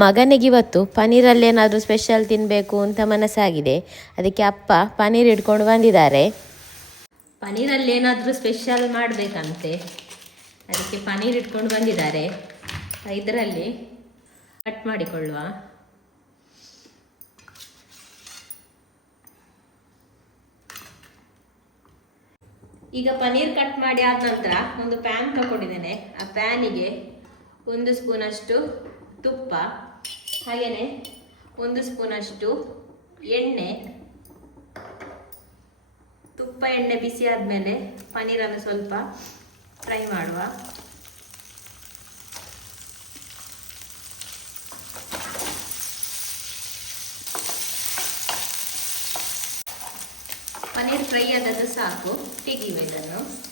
ಮಗನಿಗೆ ಇವತ್ತು ಪನ್ನೀರಲ್ಲಿ ಏನಾದರೂ ಸ್ಪೆಷಲ್ ತಿನ್ನಬೇಕು ಅಂತ ಮನಸ್ಸಾಗಿದೆ. ಅದಕ್ಕೆ ಅಪ್ಪ ಪನ್ನೀರ್ ಇಟ್ಕೊಂಡು ಬಂದಿದ್ದಾರೆ. ಪನ್ನೀರಲ್ಲಿ ಏನಾದರೂ ಸ್ಪೆಷಲ್ ಮಾಡಬೇಕಂತೆ. ಅದಕ್ಕೆ ಪನ್ನೀರ್ ಇಟ್ಕೊಂಡು ಬಂದಿದ್ದಾರೆ. ಇದರಲ್ಲಿ ಕಟ್ ಮಾಡಿಕೊಳ್ಳುವ. ಈಗ ಪನ್ನೀರ್ ಕಟ್ ಮಾಡಿ ಆದ ನಂತರ ಒಂದು ಪ್ಯಾನ್ ತಗೊಂಡಿದ್ದೇನೆ. ಆ ಪ್ಯಾನಿಗೆ ಒಂದು ಸ್ಪೂನಷ್ಟು ತುಪ್ಪ, ಹಾಗೆಯೇ ಒಂದು ಸ್ಪೂನಷ್ಟು ಎಣ್ಣೆ. ತುಪ್ಪ, ಎಣ್ಣೆ ಬಿಸಿ ಆದಮೇಲೆ ಪನ್ನೀರನ್ನು ಸ್ವಲ್ಪ ಫ್ರೈ ಮಾಡುವ. ಪನ್ನೀರ್ ಫ್ರೈ ಆದದ್ದು ಸಾಕು. ತೆಗೆಯುವ ಇದನ್ನು.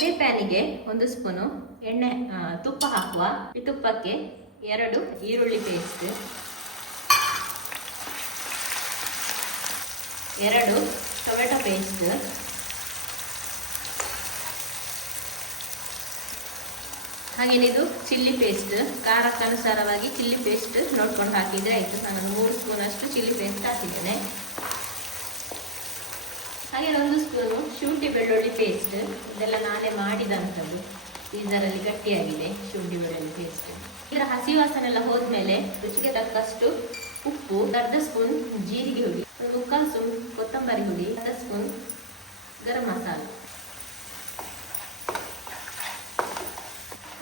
ಅದೇ ಪ್ಯಾನಿಗೆ ಒಂದು ಸ್ಪೂನು ಎಣ್ಣೆ ತುಪ್ಪ ಹಾಕುವ. ಈ ತುಪ್ಪಕ್ಕೆ ಎರಡು ಈರುಳ್ಳಿ ಪೇಸ್ಟ್ ಎರಡು ಟೊಮೆಟೊ ಪೇಸ್ಟ್ ಹಾಗೇನಿದು ಚಿಲ್ಲಿ ಪೇಸ್ಟ್ ಖಾರಕ್ಕನುಸಾರವಾಗಿ ಚಿಲ್ಲಿ ಪೇಸ್ಟ್ ನೋಡ್ಕೊಂಡು ಹಾಕಿದರೆ ಆಯಿತು. ನಾನು ಮೂರು ಸ್ಪೂನ್ ಅಷ್ಟು ಚಿಲ್ಲಿ ಪೇಸ್ಟ್ ಹಾಕಿದ್ದೇನೆ. ಹಾಗೆ ಒಂದು ಸ್ಪೂನು ಶುಂಠಿ ಬೆಳ್ಳುಳ್ಳಿ ಪೇಸ್ಟ್ ಇದೆಲ್ಲ ನಾನೇ ಮಾಡಿದಂಥದ್ದು. ಇದರಲ್ಲಿ ಗಟ್ಟಿಯಾಗಿದೆ ಶುಂಠಿ ಬೆಳ್ಳುಳ್ಳಿ ಪೇಸ್ಟ್ ಇದರ ಹಸಿ ವಾಸನೆ ಎಲ್ಲ ಹೋದ್ಮೇಲೆ ರುಚಿಗೆ ತಕ್ಕಷ್ಟು ಉಪ್ಪು, ಅರ್ಧ ಸ್ಪೂನ್ ಜೀರಿಗೆ ಹುಡಿ, ಒಂದು ಮುಕ್ಕಾಲು ಸ್ಪೂನ್ ಕೊತ್ತಂಬರಿ ಹುಡಿ, ಅರ್ಧ ಸ್ಪೂನ್ ಗರಂ ಮಸಾಲೆ.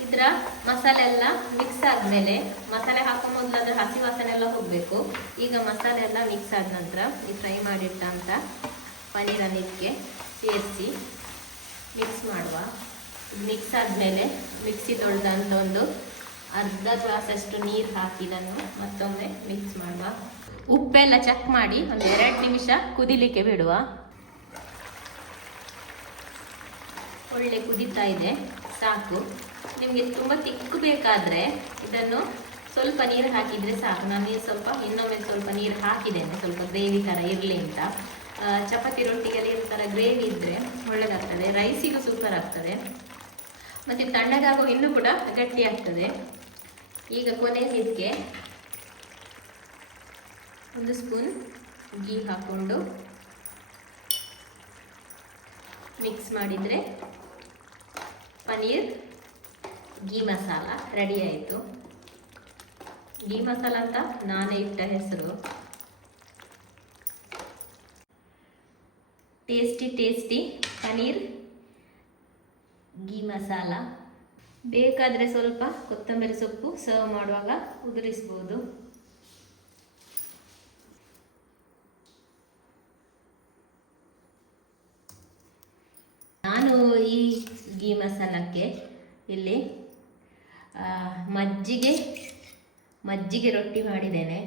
ಇದರ ಮಸಾಲೆ ಎಲ್ಲ ಮಿಕ್ಸ್ ಆದಮೇಲೆ ಮಸಾಲೆ ಹಾಕೋ ಮೊದಲು ಅದರ ಹಸಿ ವಾಸನೆ ಎಲ್ಲ ಹೋಗಬೇಕು. ಈಗ ಮಸಾಲೆ ಎಲ್ಲ ಮಿಕ್ಸ್ ಆದ ನಂತರ ಈ ಫ್ರೈ ಮಾಡಿಟ್ಟಂಥ ಪನ್ನೀರನ್ನು ಇದಕ್ಕೆ ಸೇರಿಸಿ ಮಿಕ್ಸ್ ಮಾಡುವ. ಮಿಕ್ಸ್ ಆದಮೇಲೆ ಮಿಕ್ಸಿ ತೊಳೆದಂಥ ಒಂದು ಅರ್ಧ ಗ್ಲಾಸಷ್ಟು ನೀರು ಹಾಕಿ ಇದನ್ನು ಮತ್ತೊಮ್ಮೆ ಮಿಕ್ಸ್ ಮಾಡುವ. ಉಪ್ಪೆಲ್ಲ ಚೆಕ್ ಮಾಡಿ ಒಂದು ಎರಡು ನಿಮಿಷ ಕುದಿಲಿಕ್ಕೆ ಬಿಡುವ. ಒಳ್ಳೆ ಕುದೀತಾ ಇದೆ, ಸಾಕು. ನಿಮಗೆ ತುಂಬ ತಿಕ್ಕು ಬೇಕಾದರೆ ಇದನ್ನು ಸ್ವಲ್ಪ ನೀರು ಹಾಕಿದರೆ ಸಾಕು. ನಾನು ಸ್ವಲ್ಪ, ಇನ್ನೊಮ್ಮೆ ಸ್ವಲ್ಪ ನೀರು ಹಾಕಿದ್ದೇನೆ. ಸ್ವಲ್ಪ ಗ್ರೇವಿ ಥರ ಇರಲಿ ಅಂತ. ಚಪಾತಿ ರೊಟ್ಟಿಗೆಲ್ಲ ಈ ಥರ ಗ್ರೇವಿ ಇದ್ದರೆ ಒಳ್ಳೆಯದಾಗ್ತದೆ ರೈಸಿಗೂ ಸೂಪರ್ ಆಗ್ತದೆ. ಮತ್ತು ತಣ್ಣಗಾಗೋ ಇನ್ನೂ ಕೂಡ ಗಟ್ಟಿ ಆಗ್ತದೆ ಈಗ ಕೊನೆಗೆ ಒಂದು ಸ್ಪೂನ್ ಗೀ ಹಾಕ್ಕೊಂಡು ಮಿಕ್ಸ್ ಮಾಡಿದರೆ ಪನೀರ್ ಗೀ ಮಸಾಲ ರೆಡಿ ಆಯಿತು. ಗೀ ಮಸಾಲ ಅಂತ ನಾನೇ ಇಟ್ಟ ಹೆಸರು. ಟೇಸ್ಟಿ ಟೇಸ್ಟಿ ಪನ್ನೀರ್ ಗೀ ಮಸಾಲ ಬೇಕಾದರೆ ಸ್ವಲ್ಪ ಕೊತ್ತಂಬರಿ ಸೊಪ್ಪು ಸರ್ವ್ ಮಾಡುವಾಗ ಉದುರಿಸ್ಬೋದು. ನಾನು ಈ ಗೀ ಮಸಾಲಕ್ಕೆ ಇಲ್ಲಿ ಮಜ್ಜಿಗೆ ಮಜ್ಜಿಗೆ ರೊಟ್ಟಿ ಮಾಡಿದ್ದೇನೆ.